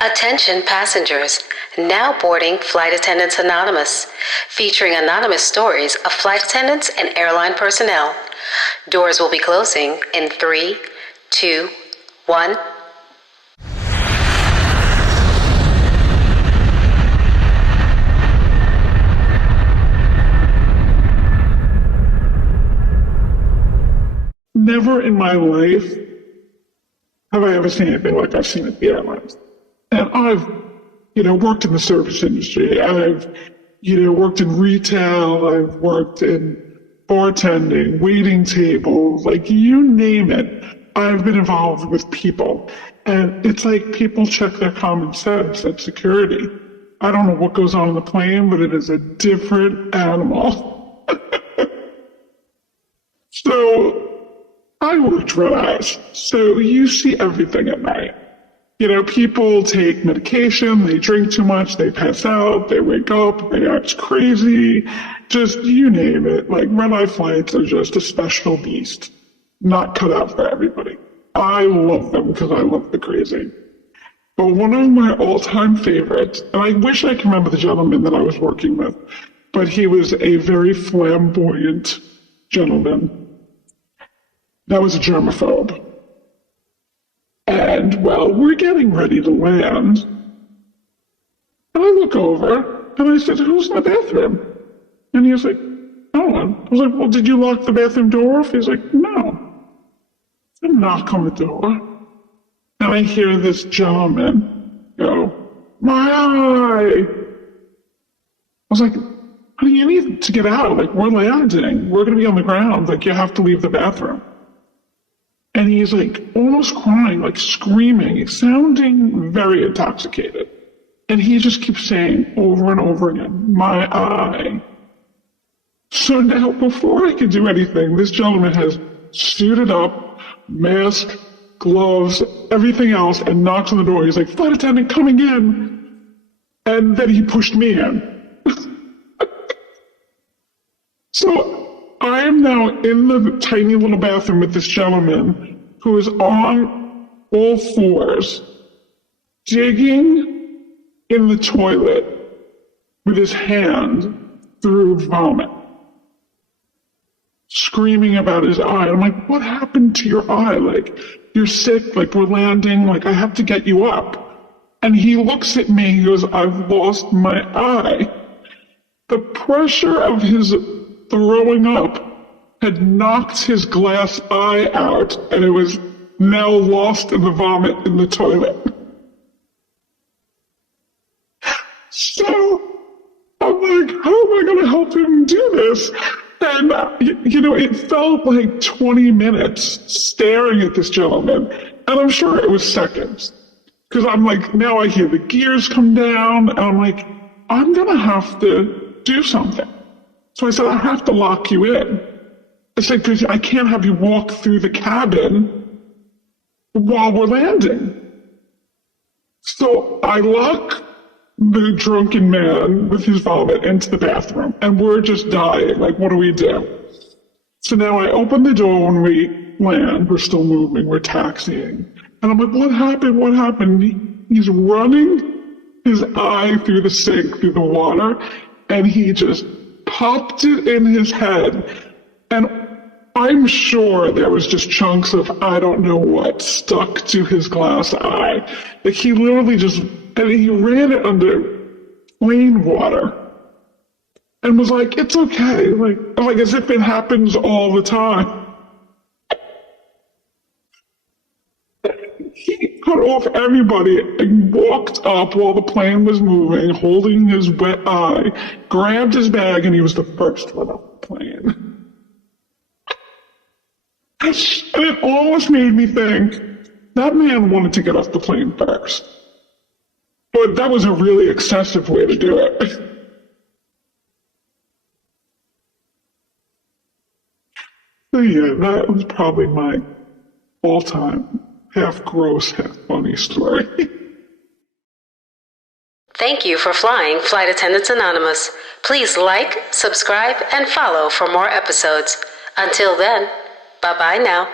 Attention passengers, now boarding Flight Attendants Anonymous, featuring anonymous stories of flight attendants and airline personnel. Doors will be closing in 3, 2, 1. Never in my life have I ever seen anything like I've seen at the airlines. And I've, worked in the service industry. I've, worked in retail. I've worked in bartending, waiting tables, like you name it. I've been involved with people. And it's like people check their common sense at security. I don't know what goes on in the plane, but it is a different animal. So I worked Redeye, so you see everything at night. People take medication, they drink too much, they pass out, they wake up, they act crazy, just you name it. Like Redeye flights are just a special beast, not cut out for everybody. I love them because I love the crazy. But one of my all-time favorites, and I wish I could remember the gentleman that I was working with, but he was a very flamboyant gentleman that was a germaphobe. And, well, we're getting ready to land. And I look over, and I said, who's in the bathroom? And he was like, no one. I was like, well, did you lock the bathroom door off? He's like, no. I knock on the door. And I hear this gentleman go, my eye! I was like, honey, you need to get out. Like, we're landing. We're going to be on the ground. Like, you have to leave the bathroom. And he's like almost crying, like screaming, sounding very intoxicated. And he just keeps saying over and over again, my eye. So now before I can do anything, this gentleman has suited up, mask, gloves, everything else, and knocks on the door. He's like, flight attendant coming in. And then he pushed me in. So I am now in the tiny little bathroom with this gentleman who is on all fours, digging in the toilet with his hand through vomit, screaming about his eye. I'm like, what happened to your eye? Like, you're sick, like we're landing, like I have to get you up. And he looks at me, he goes, I've lost my eye. The pressure of his throwing up had knocked his glass eye out, and it was now lost in the vomit in the toilet. So I'm like, how am I going to help him do this? And, it felt like 20 minutes staring at this gentleman, and I'm sure it was seconds. Because I'm like, now I hear the gears come down, and I'm like, I'm going to have to do something. So I said, I have to lock you in. I said, because I can't have you walk through the cabin while we're landing. So I lock the drunken man with his vomit into the bathroom, and we're just dying. Like, what do we do? So now I open the door when we land. We're still moving. We're taxiing. And I'm like, what happened? What happened? He's running his eye through the sink, through the water, and he just popped it in his head. And I'm sure there was just chunks of I don't know what stuck to his glass eye. Like he literally just, and he ran it under plain water and was like, it's okay. Like as if it happens all the time. He cut off everybody and walked up while the plane was moving, holding his wet eye, grabbed his bag, and he was the first one off the plane. And it almost made me think, that man wanted to get off the plane first. But that was a really excessive way to do it. So yeah, that was probably my all-time half gross, half funny story. Thank you for flying Flight Attendants Anonymous. Please like, subscribe, and follow for more episodes. Until then, bye-bye now.